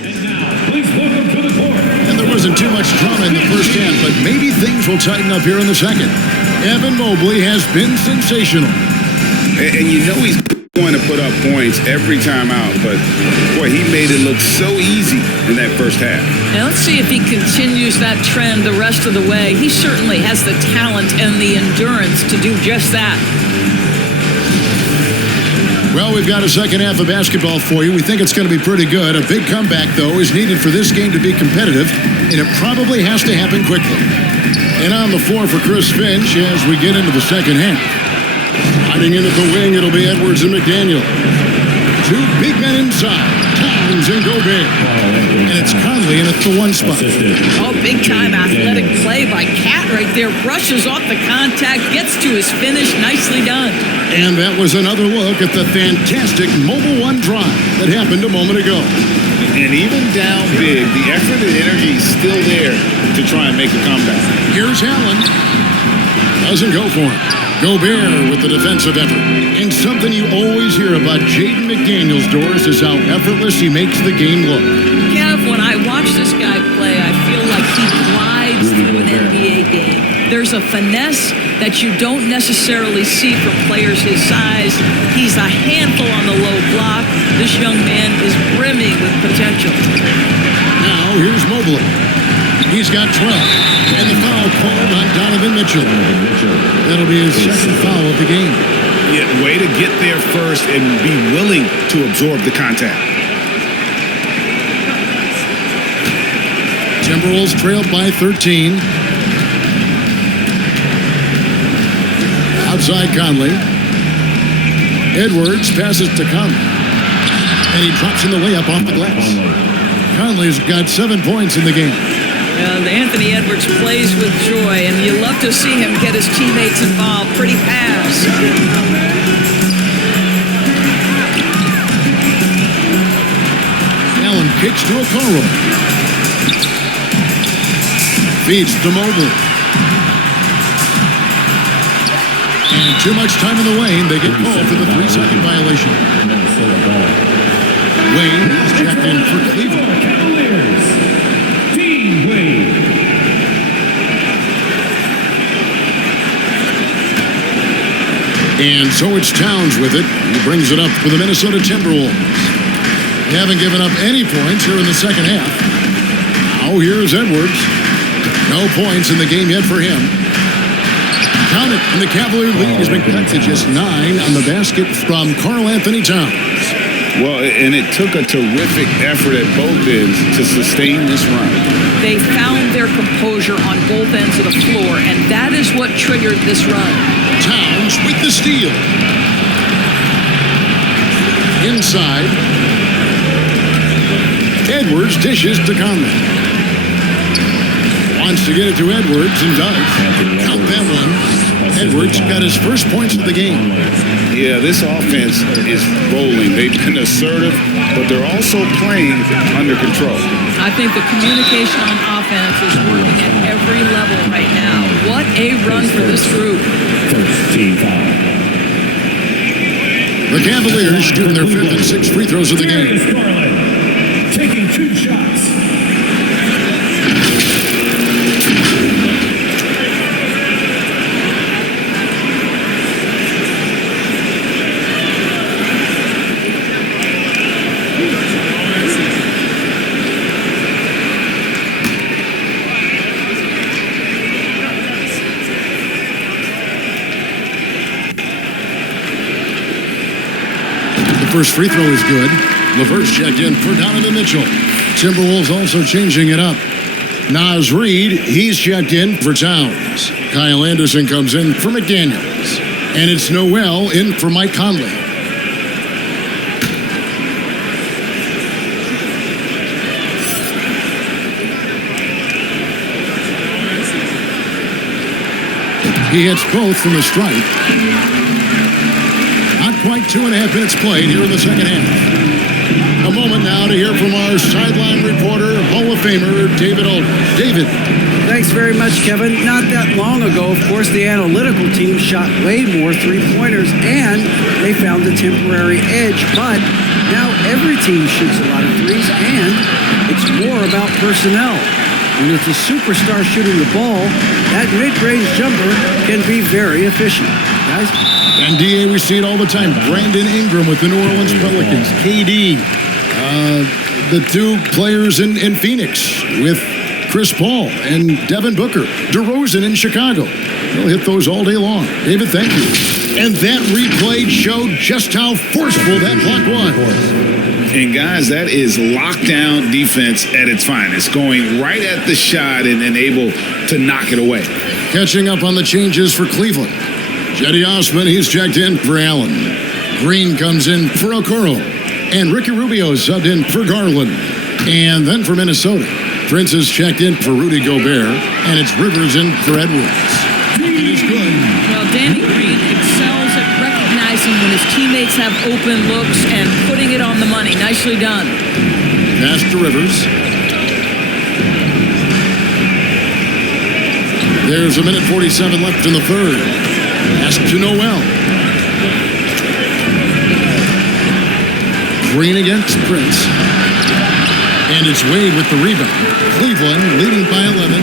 And there wasn't too much drama in the first half, but maybe things will tighten up here in the second. Evan Mobley has been sensational. And you know he's going to put up points every time out, but boy, he made it look so easy in that first half. Now let's see if he continues that trend the rest of the way. He certainly has the talent and the endurance to do just that. Well, we've got a second half of basketball for you. We think it's going to be pretty good. A big comeback, though, is needed for this game to be competitive, and it probably has to happen quickly. And on the floor for Chris Finch as we get into the second half. Hiding in at the wing, it'll be Edwards and McDaniel. Two big men inside, Towns and Gobert. And it's Conley in at the one spot. Oh, big-time athletic play by Cat right there. Brushes off the contact, gets to his finish. Nicely done. And that was another look at the fantastic Mobile One drive that happened a moment ago. And even down big, the effort and energy is still there to try and make a comeback. Here's Allen. Doesn't go for him. Gobert with the defensive effort. And something you always hear about Jaden McDaniel's doors is how effortless he makes the game look. Kev, when I watch this guy play, I feel like he glides through an NBA game. There's a finesse that you don't necessarily see from players his size. He's a handful on the low block. This young man is brimming with potential. Now, here's Mobley. He's got 12. And the foul called on Donovan Mitchell. That'll be his second foul of the game. Yeah, way to get there first and be willing to absorb the contact. Timberwolves trailed by 13. Outside Conley. Edwards passes to Conley. And he drops in the layup off the glass. Conley's got 7 points in the game. Anthony Edwards plays with joy, and you love to see him get his teammates involved. Pretty pass. Allen kicks to Okoro. Feeds to Mobley. And too much time in the lane. They get called for the 3-second violation. Wayne is checked in for Cleveland. Cavaliers. Team Wayne. And so it's Towns with it. He brings it up for the Minnesota Timberwolves. They haven't given up any points here in the second half. Now here's Edwards. No points in the game yet for him. Count it, and the Cavalier lead has been cut to just 9 on the basket from Karl Anthony Towns. Well, and it took a terrific effort at both ends to sustain this run. They found their composure on both ends of the floor, and that is what triggered this run. Towns with the steal. Inside. Edwards dishes to Conley. Wants to get it to Edwards and does. Count that one. Edwards got his first points of the game. Yeah, this offense is rolling. They've been assertive, but they're also playing under control. I think the communication on offense is working at every level right now. What a run for this group. First team foul. The Cavaliers shooting their 5th and 6th free throws of the game. Taking 2 shots. First free throw is good. LeVert's checked in for Donovan Mitchell. Timberwolves also changing it up. Naz Reid, he's checked in for Towns. Kyle Anderson comes in for McDaniels. And it's Noel in for Mike Conley. He hits both from the stripe. Not quite 2.5 minutes played here in the second half. A moment now to hear from our sideline reporter, Hall of Famer David Aldridge. David. Thanks very much, Kevin. Not that long ago, of course, the analytical team shot way more three-pointers, and they found a temporary edge. But now every team shoots a lot of threes, and it's more about personnel. When it's a superstar shooting the ball, that mid-range jumper can be very efficient. Guys? And DA, we see it all the time. Brandon Ingram with the New Orleans Pelicans. KD, the two players in Phoenix with Chris Paul and Devin Booker. DeRozan in Chicago. They'll hit those all day long. David, thank you. And that replay showed just how forceful that block was. And guys, that is lockdown defense at its finest. Going right at the shot and able to knock it away. Catching up on the changes for Cleveland. Jetty Osman, he's checked in for Allen. Green comes in for Okoro. And Ricky Rubio subbed in for Garland. And then for Minnesota, Prince is checked in for Rudy Gobert. And it's Rivers in for Edwards. It is good. Well, Danny Green excels at recognizing when his teammates have open looks and putting it on the money. Nicely done. Pass to Rivers. There's a minute 47 left in the third. Pass to Noel. Green against Prince. And it's Wade with the rebound. Cleveland leading by 11.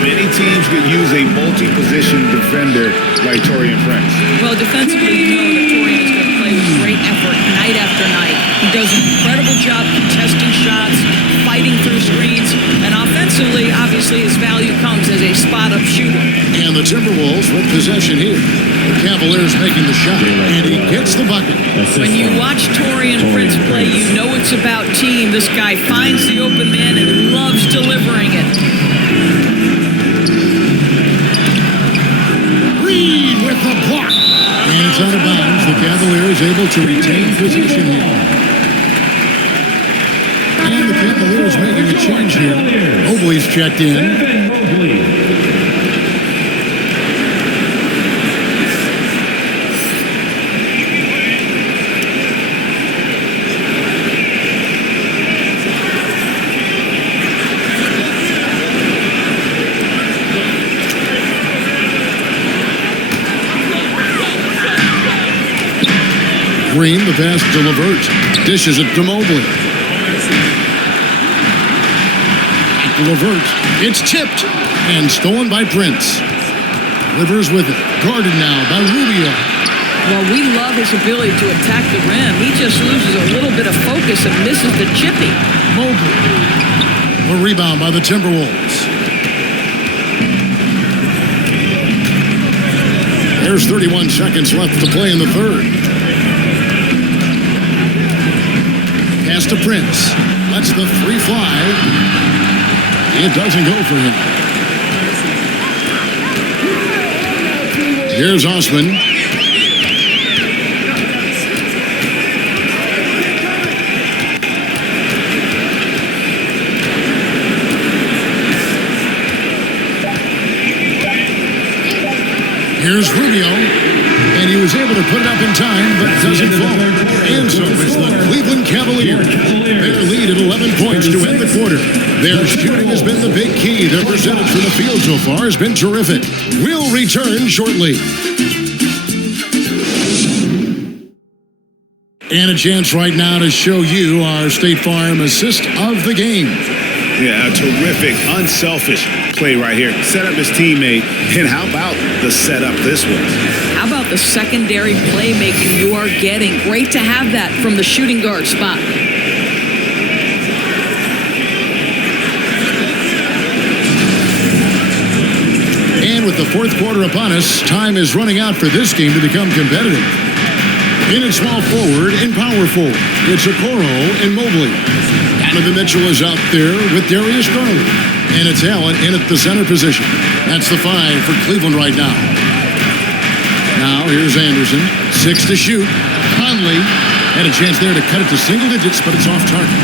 Many teams could use a multi-position defender like Taurean Prince. Well, defensively, you know that Taurean is going to play with great effort night after night. He does an incredible job contesting shots, fighting through screens, and offensively, obviously, his value comes as a spot-up shooter. And the Timberwolves with possession here. The Cavaliers making the shot, and he gets the bucket. When you watch Taurean Prince play, you know it's about team. This guy finds the open man and loves delivering it. Reed with the block. And it's out of bounds. The Cavaliers able to retain position here. And the Cavaliers making a change here. Mobley's checked in. Green, the pass to LeVert. Dishes it to Mobley. LeVert. It's tipped and stolen by Prince. Rivers with it. Guarded now by Rubio. Well, we love his ability to attack the rim. He just loses a little bit of focus and misses the chippy. Mobley. A rebound by the Timberwolves. There's 31 seconds left to play in the third. Pass to Prince. Lets the three fly. It doesn't go for him. Here's Osman. Here's Rubio. And he was able to put it up in time, but it doesn't fall. And so it's the Cleveland Cavaliers. Their lead at 11 points to end the quarter. Their shooting has been the big key. Their percentage from the field so far has been terrific. We'll return shortly. And a chance right now to show you our State Farm assist of the game. Yeah, a terrific, unselfish play right here. Set up his teammate, and how about the setup this was? How about the secondary playmaking you are getting? Great to have that from the shooting guard spot. And with the fourth quarter upon us, time is running out for this game to become competitive. In at small forward and power forward, it's Okoro and Mobley. Donovan Mitchell is out there with Darius Garland. And it's Allen in at the center position. That's the 5 for Cleveland right now. Now here's Anderson. 6 to shoot. Conley had a chance there to cut it to single digits, but it's off target.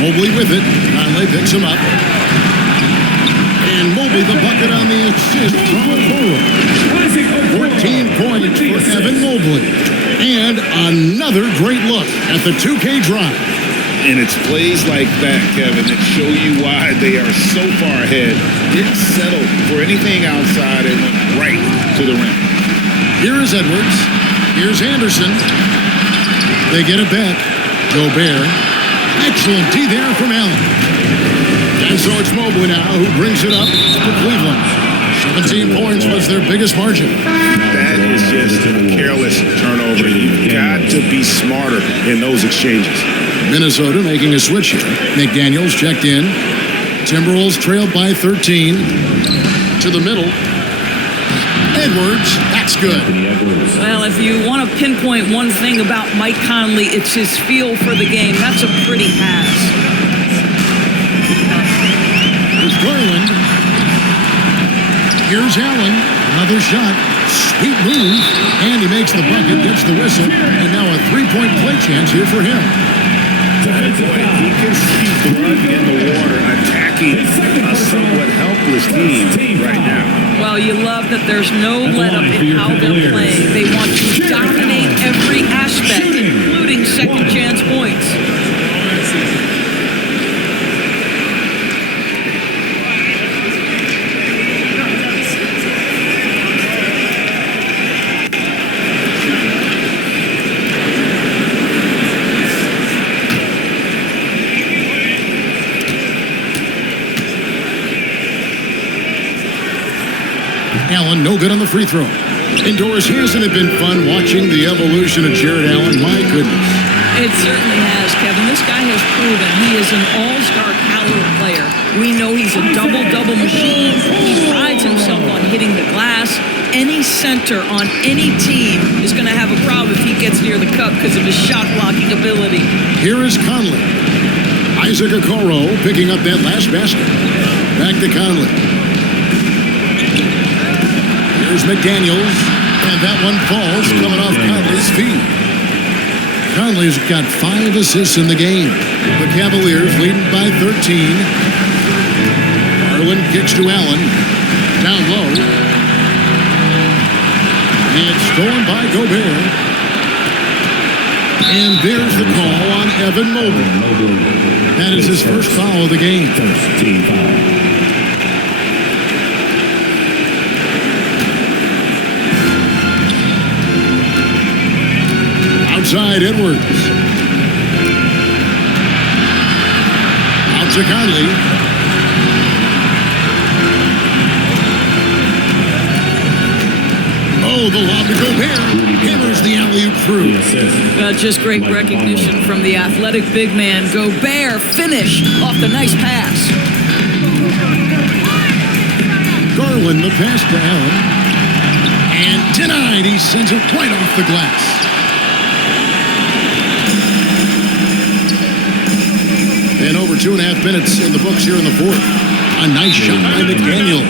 Mobley with it. Conley picks him up. And Mobley the bucket on the assist from Okoro. 14 points for Evan Mobley. And another great look at the 2K drive. And it's plays like that, Kevin, that show you why they are so far ahead. Didn't settle for anything outside and went right to the rim. Here is Edwards. Here's Anderson. They get it back. Gobert. Excellent D there from Allen. And so it's Mobley now who brings it up for Cleveland. 17 points was their biggest margin. That is just a careless turnover. You've got to be smarter in those exchanges. Minnesota making a switch here. McDaniels checked in. Timberwolves trailed by 13. To the middle. Edwards, that's good. Well, if you want to pinpoint one thing about Mike Conley, it's his feel for the game. That's a pretty pass. Here's Garland. Here's Allen. Another shot. Sweet move. And he makes the bucket, gets the whistle. And now a three-point play chance here for him. He can see blood in the water attacking a somewhat helpless team right now. Well, you love that there's no let-up in how they're playing. They want to dominate every aspect, including second chance points. Allen, no good on the free throw. Indoors, hasn't it been fun watching the evolution of Jared Allen? My goodness. It certainly has, Kevin. This guy has proven he is an all-star caliber player. We know he's a double-double machine. He prides himself on hitting the glass. Any center on any team is going to have a problem if he gets near the cup because of his shot-blocking ability. Here is Conley. Isaac Okoro picking up that last basket. Back to Conley. Here's McDaniels, and that one falls coming off Conley's feet. Conley's got 5 assists in the game. The Cavaliers leading by 13. Garland kicks to Allen. Down low. It's stolen by Gobert. And there's the call on Evan Mobley. That is his first foul of the game. First team foul. Outside Edwards. Out to Conley. Oh, the lob to Gobert. Hammers the alley-oop through. Just great recognition from the athletic big man. Gobert finish off the nice pass. Garland the pass to Allen. And denied. He sends it right off the glass. And over 2.5 minutes in the books here in the fourth. A nice shot by McDaniels.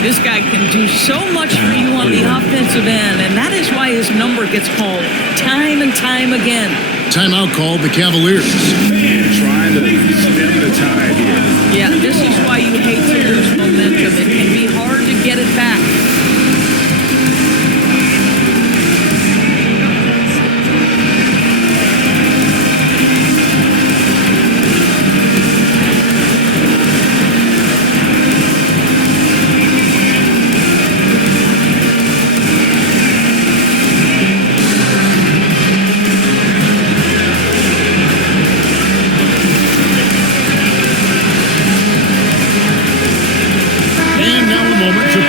This guy can do so much for you on the offensive end, and that is why his number gets called time and time again. Timeout called the Cavaliers. Trying to stem the tide here. Yeah, this is why you hate to lose momentum. It can be hard to get it back.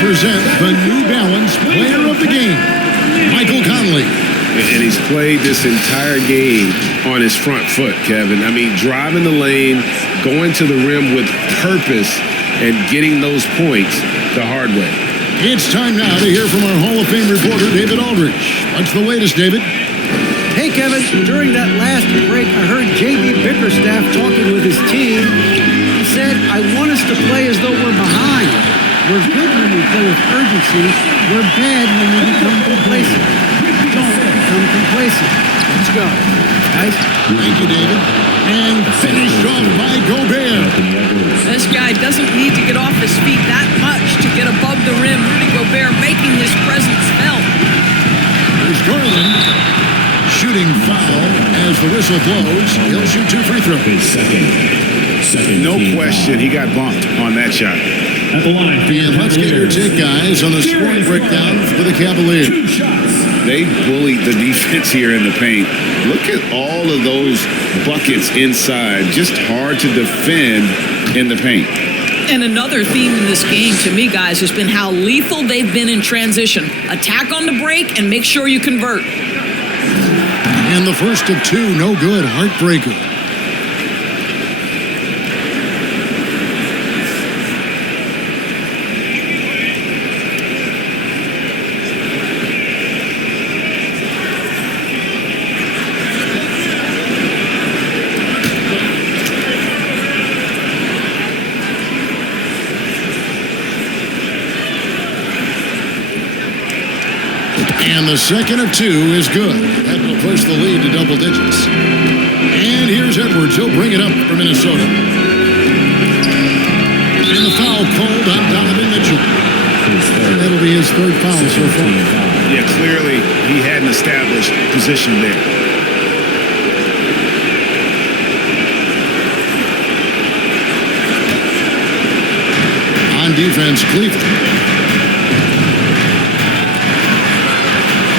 Present the New Balance Player of the Game, Michael Conley. And he's played this entire game on his front foot, Kevin. I mean, driving the lane, going to the rim with purpose, and getting those points the hard way. It's time now to hear from our Hall of Fame reporter, David Aldrich. What's the latest, David? Hey, Kevin, during that last break, I heard J.B. Bickerstaff talking with his team. He said, I want us to play as though we're behind. We're good when we play with urgency. We're bad when we become complacent. Don't become complacent. Let's go, guys. Thank you, David. And finished off by Gobert. This guy doesn't need to get off his feet that much to get above the rim. Rudy Gobert making his presence felt. There's Garland. shooting foul as the whistle blows. He'll shoot 2 free throws. His second No team question, foul. he got bumped on that shot. At the line for And let's get your take, guys, on the scoring breakdown for the Cavaliers. 2 shots. They bullied the defense here in the paint. Look at all of those buckets inside. Just hard to defend in the paint. And another theme in this game to me, guys, has been how lethal they've been in transition. Attack on the break and make sure you convert. And the first of 2, no good. Heartbreaker. And the second of 2 is good. That will push the lead to double digits. And here's Edwards. He'll bring it up for Minnesota. And the foul called on Donovan Mitchell. And that'll be his 3rd foul so far. Yeah, clearly he had an established position there. On defense, Cleveland.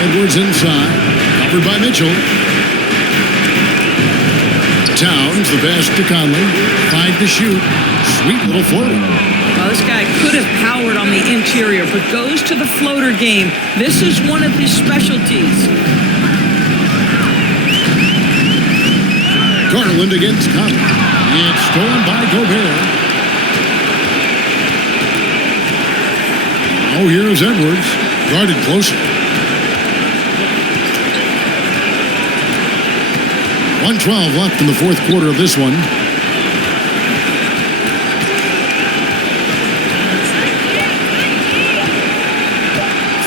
Edwards inside, covered by Mitchell. Towns, the pass to Conley. 5 to shoot. Sweet little floater. Well, this guy could have powered on the interior, but goes to the floater game. This is one of his specialties. Garland against Conley. It's stolen by Gobert. Oh, here's Edwards. Guarded closer. 1:12 left in the 4th quarter of this one.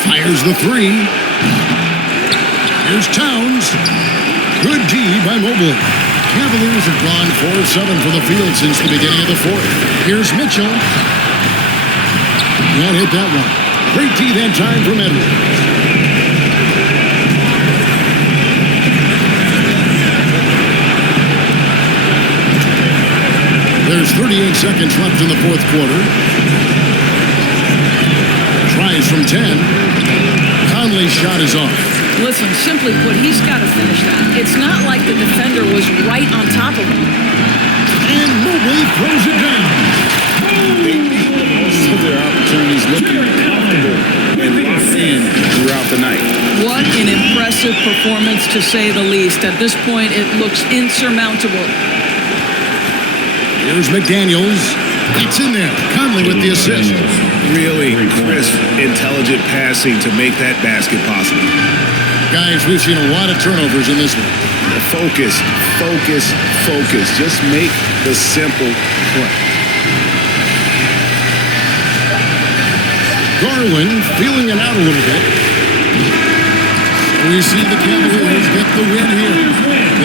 Fires the 3. Here's Towns. Good D by Mobley. Cavaliers have gone 4-7 from the field since the beginning of the 4th. Here's Mitchell. Can't hit that one. Great D that time from Edwards. There's 38 seconds left in the 4th quarter. Tries from 10. Conley's shot is off. Listen, simply put, he's got to finish that. It's not like the defender was right on top of him. And Mobley throws it down. They beat most of their opportunities looking comfortable and locked in throughout the night. What an impressive performance, to say the least. At this point, it looks insurmountable. Here's McDaniels. It's in there. Conley with the assist. Really crisp, intelligent passing to make that basket possible. Guys, we've seen a lot of turnovers in this one. Focus, focus, focus. Just make the simple play. Garland feeling it out a little bit. We see the Cavaliers get the win here.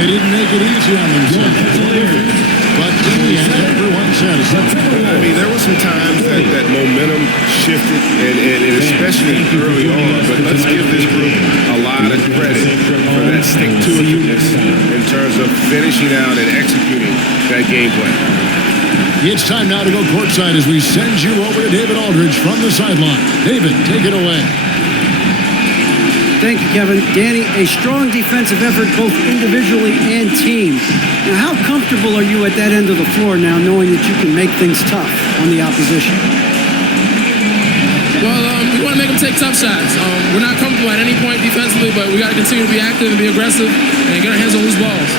They didn't make it easy on themselves. But in the end, everyone's satisfied. I mean, there were some times that momentum shifted, and especially early on. But let's give this group a lot of credit for that stick-to-itiveness in terms of finishing out and executing that game plan. It's time now to go courtside as we send you over to David Aldridge from the sideline. David, take it away. Thank you, Kevin. Danny, a strong defensive effort both individually and team. Now, how comfortable are you at that end of the floor now, knowing that you can make things tough on the opposition? Well, we want to make them take tough shots. We're not comfortable at any point defensively, but we got to continue to be active and be aggressive and get our hands on loose balls.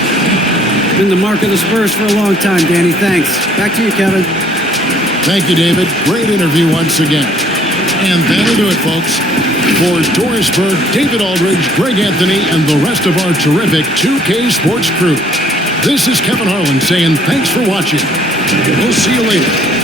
Been the mark of the Spurs for a long time, Danny. Thanks. Back to you, Kevin. Thank you, David. Great interview once again. And that'll do it, folks. For Doris Burke, David Aldridge, Greg Anthony, and the rest of our terrific 2K Sports crew, this is Kevin Harlan saying thanks for watching. We'll see you later.